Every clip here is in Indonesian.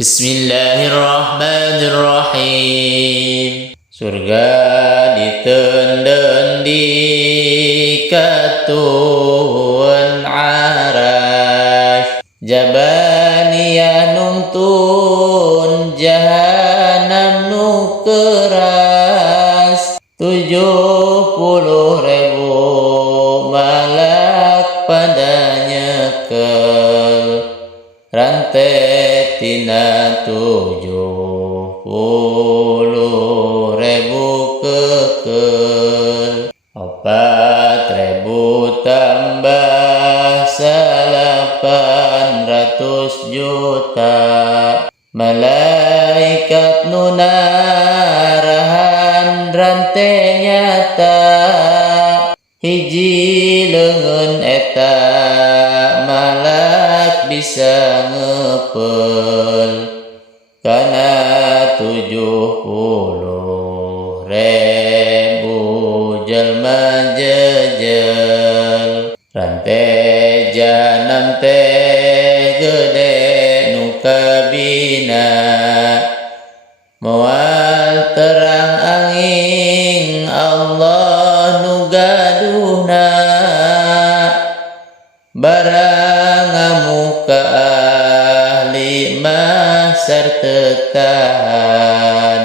Bismillahirrahmanirrahim. Surga ditenden di katuan arash, jabaniyah nungtun jahanam nu keras, 70.000 malak padanya kel, rantai tina 70.000 kekel, 4.000 tambah 800 juta malaikat nunarahan rantai nyata, hiji leungeun eta malak bisa ngepel kana 70.000 jelma jejel. Rantai jahanam teh gede nu kabina, moal terang angin Allah nu gaduhna, barang ngamuka ahli mahsyar tetahan,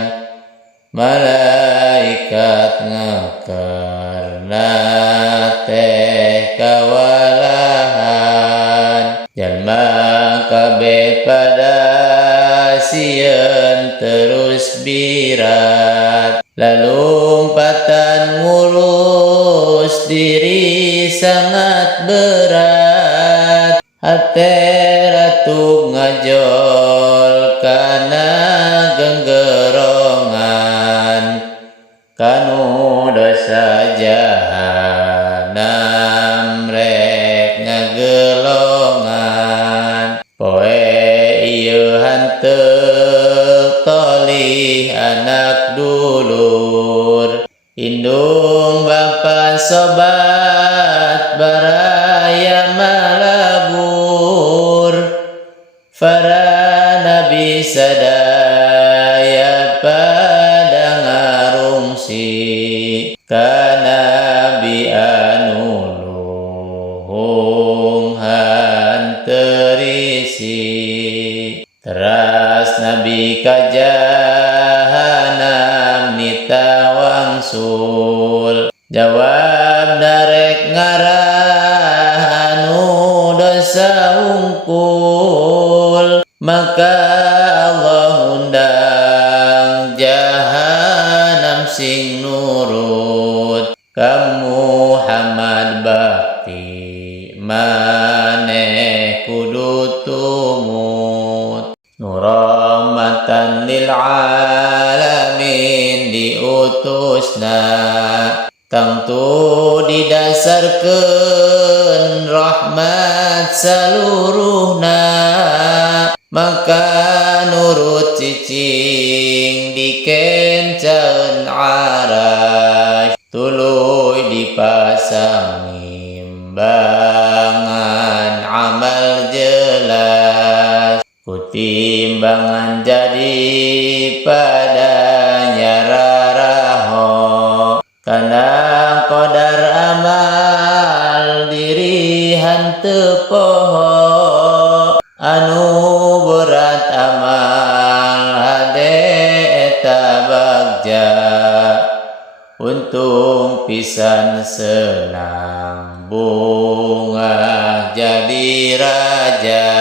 malaikat ngakarna teh kawalahan, jalma kabeh pada sieun terus birat, lalumpatan ngurus diri sangat berat, hate ratu ngajol kana genggerongan, kanu dosa jahanam rek ngagelongan. Poe ieu hanteu tolih anak dulur, indung bapa sobat baraya malabur, para nabi sadaya pada ngarungsi ka nabi anu luhung hanteu risi. Teras nabi ka jahanam nitawangsul, jawab darek ngarah anu dosa ungkul, maka Allah undang jahanam sing nurut ka Muhammad bakti maneh kudu tumut. Nurahmatan lil alamin diutusna, tangtu didasarkeun rahmat saluruhna, maka nurut cicing dikencaeun arash, tuluy dipasang imbangan amal jelas, kutimbangan jadi padanya raraho, kana qadar amal diri hanteu poho, anu berat amal hade eta bagja, untung pisan senang bunga jadi raja,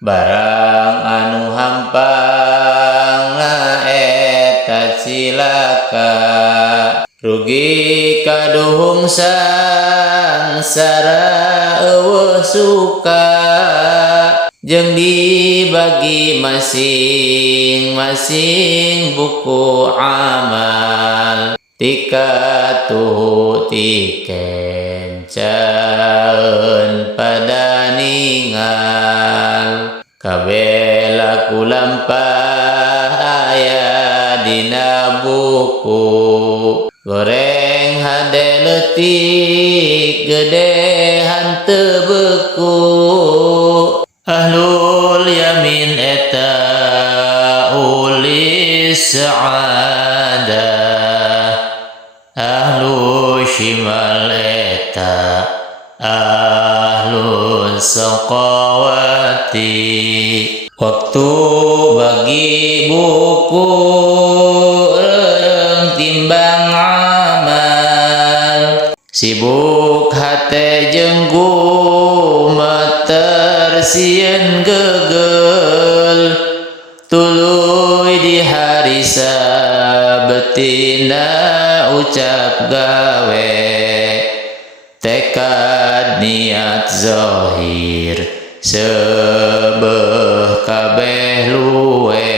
barang anu hampang na eta cilaka, rugi kaduhung sangsara eueuh suka, jeung dibagi masing-masing buku amal, tika tuhu tikencaeun pada ningal, kabeh laku lampah aya dina buku, goreng hade leutik gede hanteu beku, ahlul yamin eta sa'adah ahlu shimal eta ahlu saqawati. Waktu bagi buku timbang amal, sibuk hate jenggu meter sieun geugel, tuluy di hari sabetina ucap gawe, tekad niat zahir sebeh kabeh luwe.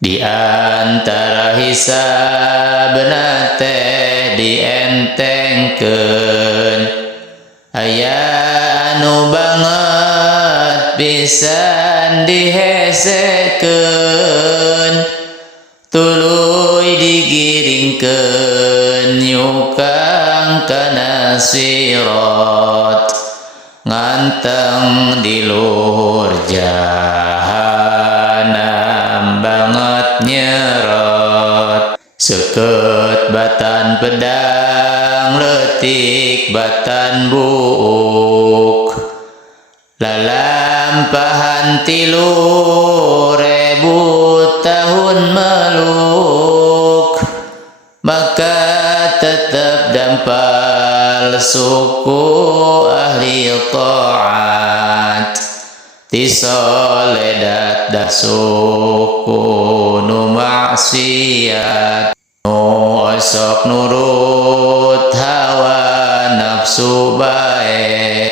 Di antara hisabna teh dientengkeun, aya anu banget pisan dihesekeun, tuluy digiringkeun nyukang kana sirat, nganteng di luhur jahanam banget nyerot. Seukeut batan pedang leutik batan buuk, lalampahan 3000 tahun meluk, maka tetap dampal suku ahli ta'at, tisoledat dah suku nu maksiat, nu osok nurut hawa nafsu bae,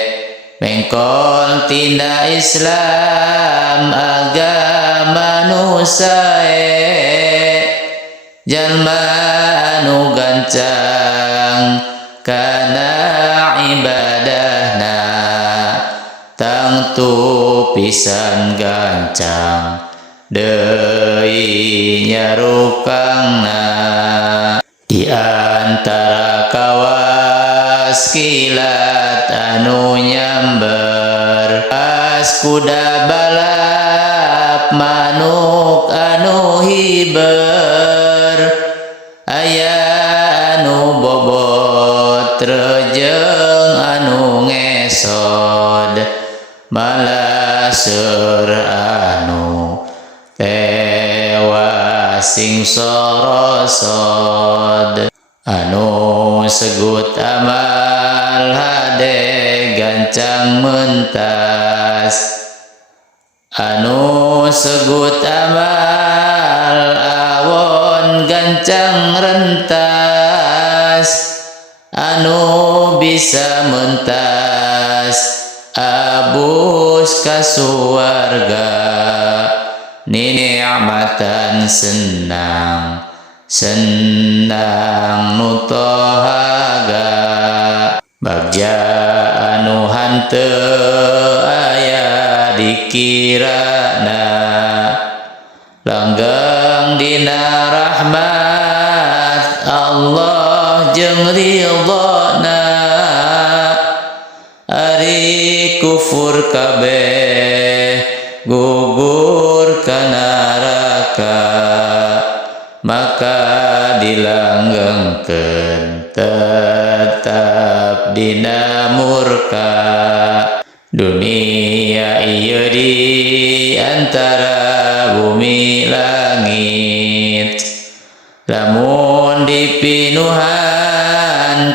mengkol tina Islam agama nu sae, jalma anu gancang kana ibadahna, tangtu pisan gancang deui nyarukangna. Di antara kawas kilat anu nyamber, pas kuda balap manuk anu hiber, aya anu bobot rejeng anu ngesod, malah seur anu tewas sing sorosod. Anu segut amal hade gancang mentas, anu segut amal awon gancang rentas, anu bisa mentas abus ka suarga, ni'matan senang senang nu tohaga. Bagja anu hanteu aya dikirana, langgeng dina rahmat Allah jeung ridhona, ari kufur kabeh gugur ka neraka, maka dilanggengkeun tetap dina murka. Dunia ieu di antara bumi langit, lamun dipinuhan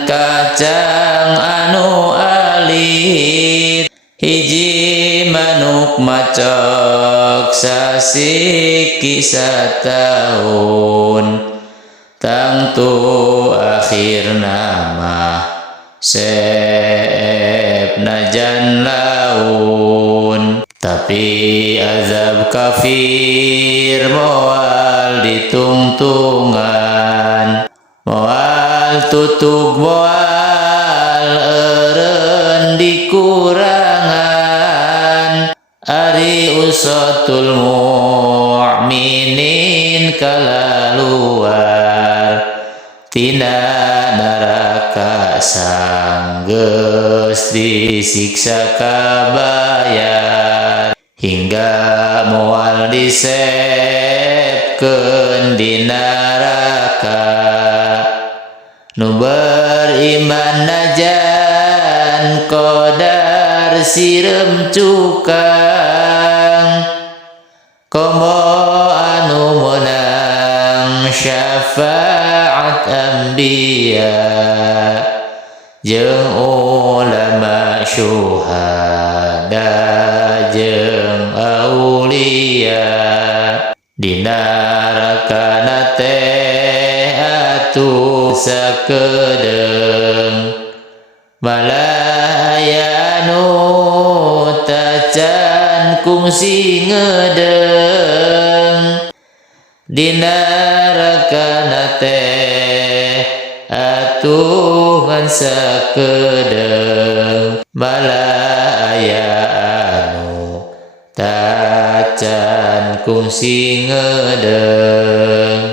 kacang anu alit, hiji manuk macok sasiki satahun, tangtu akhirna mah najan laun. Tapi azab kafir moal ditungtungan, moal tutug moal eureun dikurangan, ari usatul mu'minin kalaluar tina neraka sanggeus disiksa kabayar, hingga moal disep diurepkeun di neraka. Nu beriman najan qadar sirem cukang, komo anu menang syafaat anbiya jeung ulama syuhada jeung aulia. Di narakana teh atuh sakedeung malaya anu tacan kungsi ngedeung. Di narakana teh atuh ngan sakedeung malaya anu tacan kungsi ngedeung.